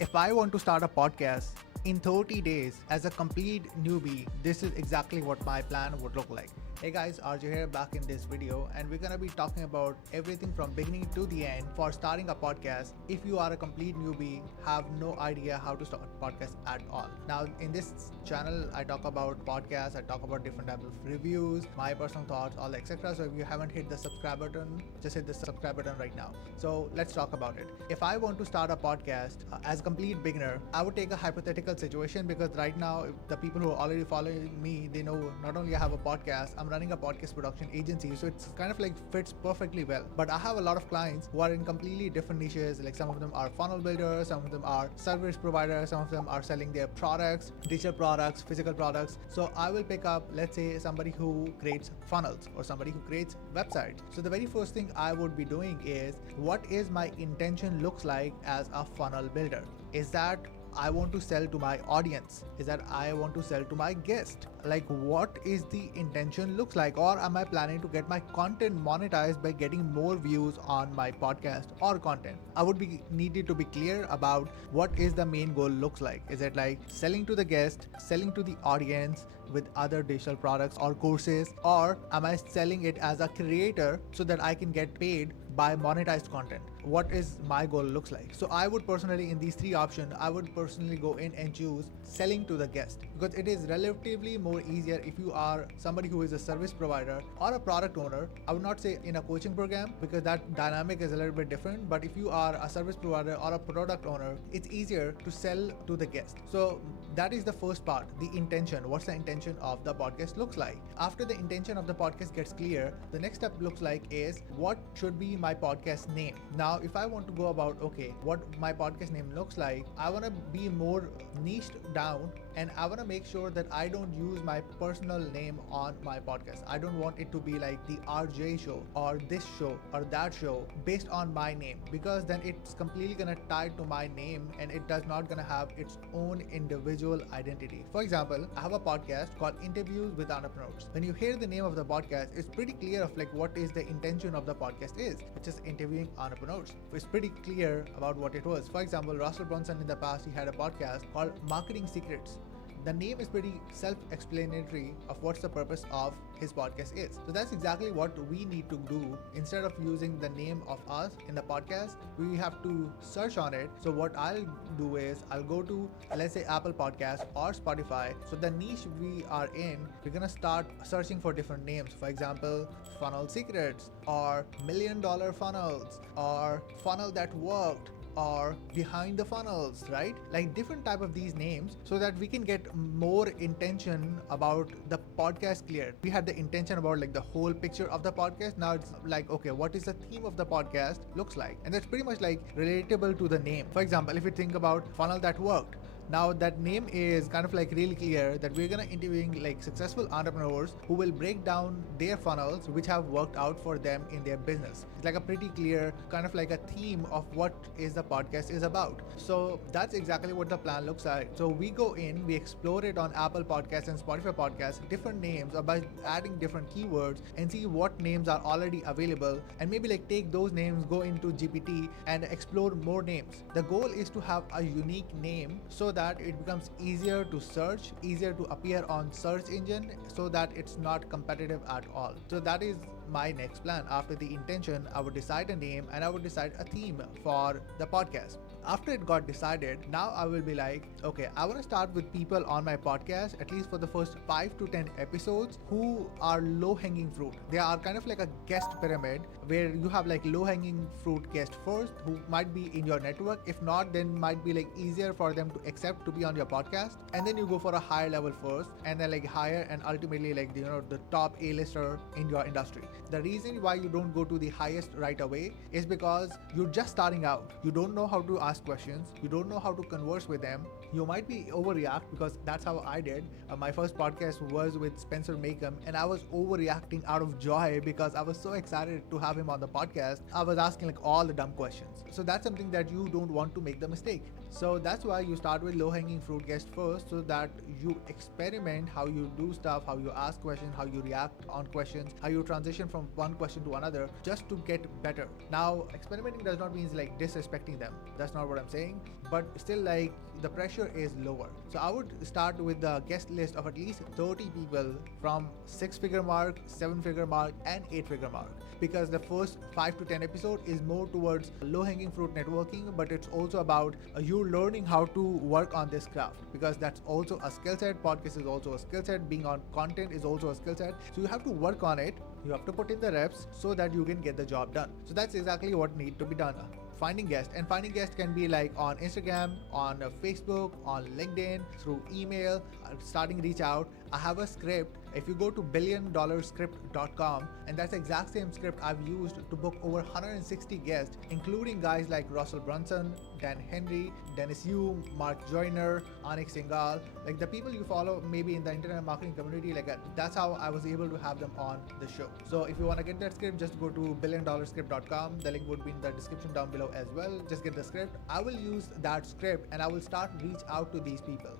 If I want to start a podcast in 30 days as a complete newbie, this is exactly what my plan would look like. Hey guys, RJ here back in this video, and we're gonna be talking about everything from beginning to the end for starting a podcast. If you are a complete newbie, have no idea how to start a podcast at all. Now, in this channel, I talk about podcasts, I talk about different types of reviews, my personal thoughts, all etc. So if you haven't hit the subscribe button, just hit the subscribe button right now. So let's talk about it. If I want to start a podcast as a complete beginner, I would take a hypothetical situation because right now, the people who are already following me, they know not only I have a podcast, I'm running a podcast production agency, so it's kind of like fits perfectly well. But I have a lot of clients who are in completely different niches. Like some of them are funnel builders, some of them are service providers, some of them are selling their products, digital products, physical products. So I will pick up, let's say, somebody who creates funnels or somebody who creates websites. So the very first thing I would be doing is, what is my intention looks like as a funnel builder? Is that I want to sell to my audience? Is that I want to sell to my guest? Like, what is the intention looks like? Or am I planning to get my content monetized by getting more views on my podcast or content? I would be needed to be clear about what is the main goal looks like. Is it like selling to the guest, selling to the audience with other digital products or courses? Or am I selling it as a creator so that I can get paid by monetized content? What is my goal looks like? So I would personally, in these three options, I would personally go in and choose selling to the guest, because it is relatively more easier if you are somebody who is a service provider or a product owner. I would not say in a coaching program, because that dynamic is a little bit different. But if you are a service provider or a product owner, it's easier to sell to the guest. So that is the first part, the intention. What's the intention of the podcast looks like? After the intention of the podcast gets clear, the next step looks like is, what should be my podcast name? Now, if I want to go about, okay, what my podcast name looks like, I want to be more niched down, and I want to make sure that I don't use my personal name on my podcast. I don't want it to be like the RJ show or this show or that show based on my name, because then it's completely gonna tie to my name and it does not gonna have its own individual identity. For example, I have a podcast called Interviews with Entrepreneurs. When you hear the name of the podcast, it's pretty clear of like what is the intention of the podcast is, which is interviewing entrepreneurs. It's pretty clear about what it was. For example, Russell Brunson in the past, he had a podcast called Marketing Secrets. The name is pretty self-explanatory of what's the purpose of his podcast is. So that's exactly what we need to do. Instead of using the name of us in the podcast, we have to search on it. So what I'll do is, I'll go to, let's say, Apple Podcast or Spotify. So the niche we are in, we're gonna start searching for different names. For example, Funnel Secrets, or $1 Million Funnels, or Funnel That Worked, or Behind the Funnels, right? Like different type of these names, so that we can get more intention about the podcast clear. We had the intention about like the whole picture of the podcast. Now it's like, okay, what is the theme of the podcast looks like? And that's pretty much like relatable to the name. For example, if you think about Funnel That Worked, now that name is kind of like really clear that we're gonna interviewing like successful entrepreneurs who will break down their funnels which have worked out for them in their business. It's like a pretty clear kind of like a theme of what is the podcast is about. So that's exactly what the plan looks like. So we go in, we explore it on Apple Podcasts and Spotify Podcasts, different names, or by adding different keywords, and see what names are already available, and maybe like take those names, go into GPT and explore more names. The goal is to have a unique name so that it becomes easier to search, easier to appear on search engine, so that it's not competitive at all. So that is my next plan. After the intention, I would decide a name and I would decide a theme for the podcast. After it got decided, now I will be like, okay, I want to start with people on my podcast, at least for the first 5 to 10 episodes, who are low-hanging fruit. They are kind of like a guest pyramid, where you have like low-hanging fruit guest first, who might be in your network. If not, then might be like easier for them to accept to be on your podcast. And then you go for a higher level first, and then like higher, and ultimately like, you know, the top A-lister in your industry. The reason why you don't go to the highest right away is because you're just starting out. You don't know how to ask questions. You don't know how to converse with them. You might be overreact, because that's how I did. My first podcast was with Spencer Makeham, and I was overreacting out of joy because I was so excited to have him on the podcast. I was asking like all the dumb questions. So that's something that you don't want to make the mistake. So that's why you start with low-hanging fruit guests first, so that you experiment how you do stuff, how you ask questions, how you react on questions, how you transition from one question to another, just to get better. Now, experimenting does not mean like disrespecting them. That's not what I'm saying, but still like the pressure is lower. So I would start with the guest list of at least 30 people from 6-figure mark, 7-figure mark, and 8-figure mark, because the first 5 to 10 episode is more towards low-hanging fruit networking, but it's also about you learning how to work on this craft, because that's also a skill set. Podcast is also a skill set. Being on content is also a skill set. So you have to work on it. You have to put in the reps so that you can get the job done. So that's exactly what needs to be done. Finding guests, and finding guests can be like on Instagram, on Facebook, on LinkedIn, through email, starting reach out. I have a script. If you go to billiondollar-script.com, and that's the exact same script I've used to book over 160 guests, including guys like Russell Brunson, Dan Henry, Dennis Yu, Mark Joyner, Anik Singhal, like the people you follow maybe in the internet marketing community. Like that's how I was able to have them on the show. So if you want to get that script, just go to billiondollar-script.com. The link would be in the description down below as well. Just get the script. I will use that script and I will start reach out to these people.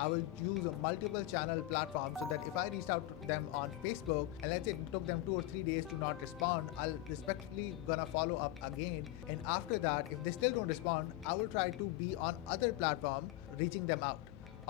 I will use multiple channel platforms, so that if I reached out to them on Facebook and let's say it took them 2 or 3 days to not respond, I'll respectfully gonna follow up again. And after that, if they still don't respond, I will try to be on other platform reaching them out.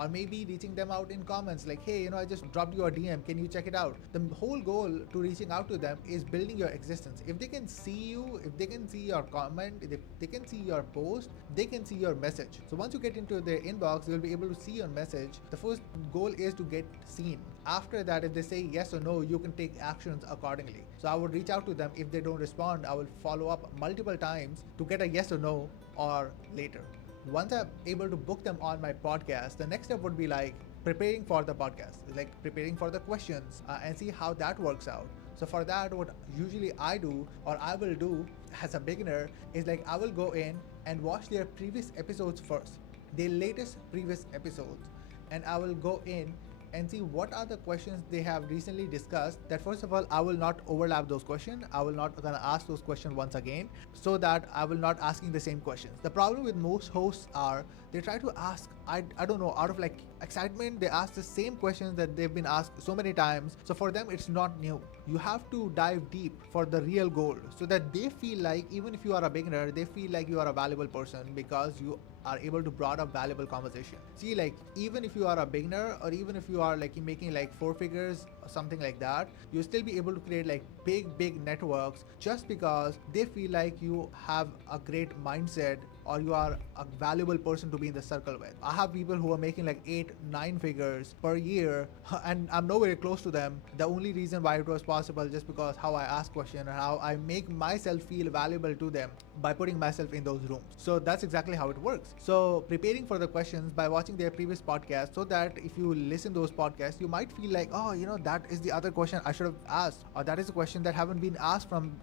Or maybe reaching them out in comments like, hey, I just dropped you a DM, can you check it out? The whole goal to reaching out to them is building your existence. If they can see you, if they can see your comment, if they can see your post, they can see your message. So once you get into their inbox, you'll be able to see your message. The first goal is to get seen. After that, if they say yes or no, you can take actions accordingly. So I would reach out to them. If they don't respond, I will follow up multiple times to get a yes or no or later. Once I'm able to book them on my podcast, the next step would be like preparing for the podcast, like preparing for the questions and see how that works out. So for that, what usually I do or I will do as a beginner is like I will go in and watch their previous episodes first, their latest previous episodes, and I will go in and see what are the questions they have recently discussed. That first of all, I will not overlap those questions. I will not gonna ask those questions once again, so that I will not asking the same questions. The problem with most hosts are they try to ask, I don't know, out of like excitement, they ask the same questions that they've been asked so many times. So for them, it's not new. You have to dive deep for the real goal, so that they feel like even if you are a beginner, they feel like you are a valuable person because you are able to broaden up valuable conversation. See, like even if you are a beginner or even if you are like making like 4 figures or something like that, you'll still be able to create like big networks just because they feel like you have a great mindset or you are a valuable person to be in the circle with. I have people who are making like 8-9 figures per year and I'm nowhere close to them. The only reason why it was possible just because how I ask questions and how I make myself feel valuable to them by putting myself in those rooms. So that's exactly how it works. So preparing for the questions by watching their previous podcast, so that if you listen to those podcasts, you might feel like, oh, that is the other question I should have asked, or that is a question that haven't been asked from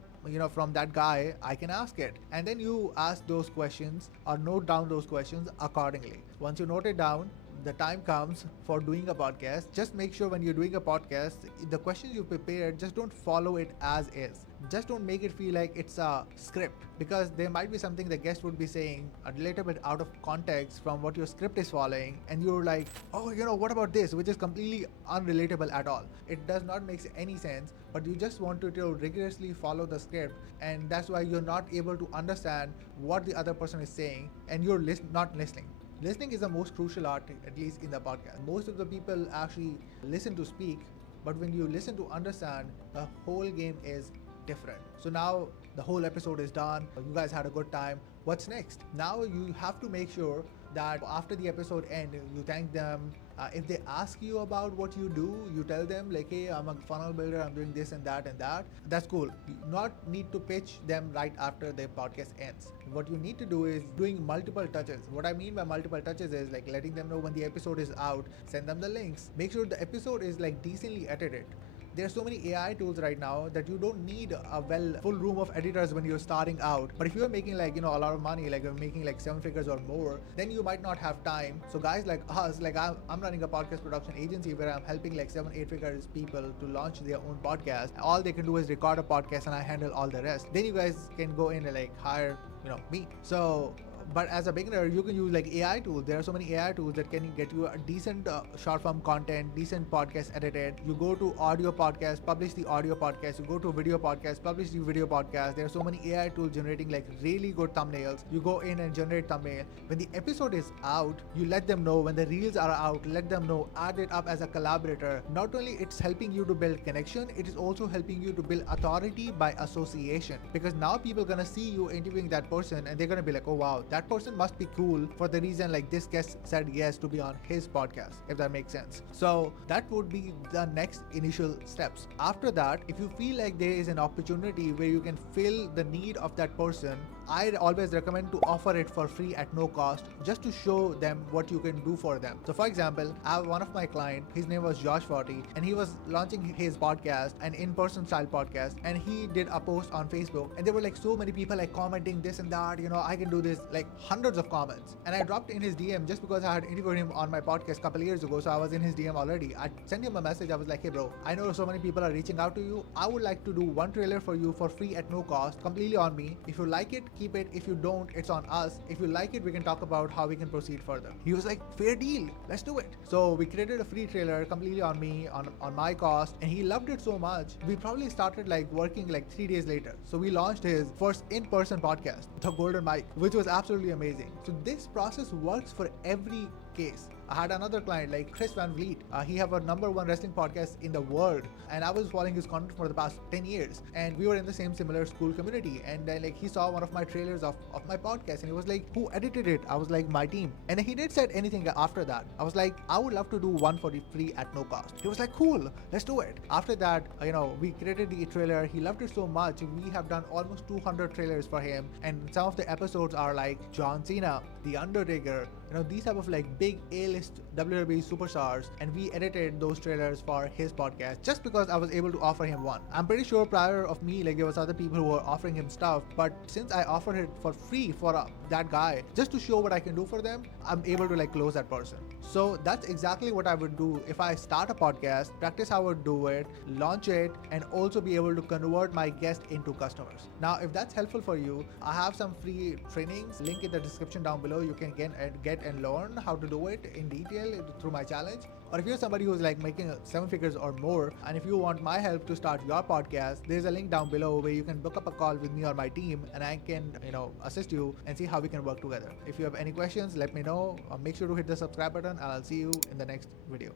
that guy, I can ask it. And then you ask those questions or note down those questions accordingly. Once you note it down, the time comes for doing a podcast. Just make sure when you're doing a podcast, the questions you prepared, just don't follow it as is. Just don't make it feel like it's a script, because there might be something the guest would be saying a little bit out of context from what your script is following, and you're like, oh, what about this, which is completely unrelatable at all. It does not make any sense, but you just want to rigorously follow the script, and that's why you're not able to understand what the other person is saying, and you're not listening. Listening is the most crucial art, at least in the podcast. Most of the people actually listen to speak, but when you listen to understand, the whole game is different. So now the whole episode is done. You guys had a good time. What's next? Now you have to make sure that after the episode ends, you thank them. If they ask you about what you do, you tell them like, hey, I'm a funnel builder, I'm doing this and that and that. That's cool. You not need to pitch them right after the podcast ends. What you need to do is doing multiple touches. What I mean by multiple touches is like letting them know when the episode is out, send them the links, make sure the episode is like decently edited. There's so many AI tools right now that you don't need a full room of editors when you're starting out. But if you're making like, a lot of money, like you're making like 7 figures or more, then you might not have time. So guys like us, like I'm running a podcast production agency where I'm helping like 7-8 figures people to launch their own podcast. All they can do is record a podcast and I handle all the rest. Then you guys can go in and like hire, me. So But as a beginner, you can use like AI tools. There are so many AI tools that can get you a decent short form content, decent podcast edited. You go to audio podcast, publish the audio podcast. You go to video podcast, publish the video podcast. There are so many AI tools generating like really good thumbnails. You go in and generate thumbnail. When the episode is out, you let them know. When the reels are out, let them know. Add it up as a collaborator. Not only it's helping you to build connection, it is also helping you to build authority by association. Because now people are gonna see you interviewing that person and they're gonna be like, oh wow, that person must be cool for the reason like this guest said yes to be on his podcast, if that makes sense. So that would be the next initial steps. After that, if you feel like there is an opportunity where you can fill the need of that person, I always recommend to offer it for free at no cost, just to show them what you can do for them. So for example, I have one of my clients, his name was Josh Forty, and he was launching his podcast, an in-person style podcast, and he did a post on Facebook, and there were like so many people like commenting this and that, I can do this, like hundreds of comments. And I dropped in his DM just because I had interviewed him on my podcast a couple years ago, so I was in his DM already. I sent him a message. I was like, hey bro, I know so many people are reaching out to you. I would like to do one trailer for you for free at no cost, completely on me. If you like it, keep it. If you don't, it's on us. If you like it, we can talk about how we can proceed further. He was like, fair deal, let's do it. So we created a free trailer completely on me, on my cost, and he loved it so much. We probably started like working like 3 days later. So we launched his first in-person podcast, The Golden Mic, which was absolutely amazing. So this process works for every case. I had another client like Chris Van Vliet. He have a #1 wrestling podcast in the world, and I was following his content for the past 10 years, and we were in the same similar school community. And then like he saw one of my trailers of my podcast, and he was like, who edited it? I was like, my team. And he didn't said anything after that. I was like, I would love to do one for the free at no cost. He was like, cool, let's do it. After that, we created the trailer. He loved it so much. We have done almost 200 trailers for him, and some of the episodes are like John Cena, The Undertaker, these type of like big A-list WWE superstars, and we edited those trailers for his podcast just because I was able to offer him one. I'm pretty sure prior of me, like there was other people who were offering him stuff, but since I offered it for free for that guy, just to show what I can do for them, I'm able to like close that person. So that's exactly what I would do if I start a podcast, practice how I would do it, launch it, and also be able to convert my guests into customers. Now, if that's helpful for you, I have some free trainings, link in the description down below. You can get and learn how to do it in detail through my challenge. Or if you're somebody who's like making 7 figures or more, and if you want my help to start your podcast, there's a link down below where you can book up a call with me or my team, and I can, assist you and see how we can work together. If you have any questions, let me know. Make sure to hit the subscribe button, and I'll see you in the next video.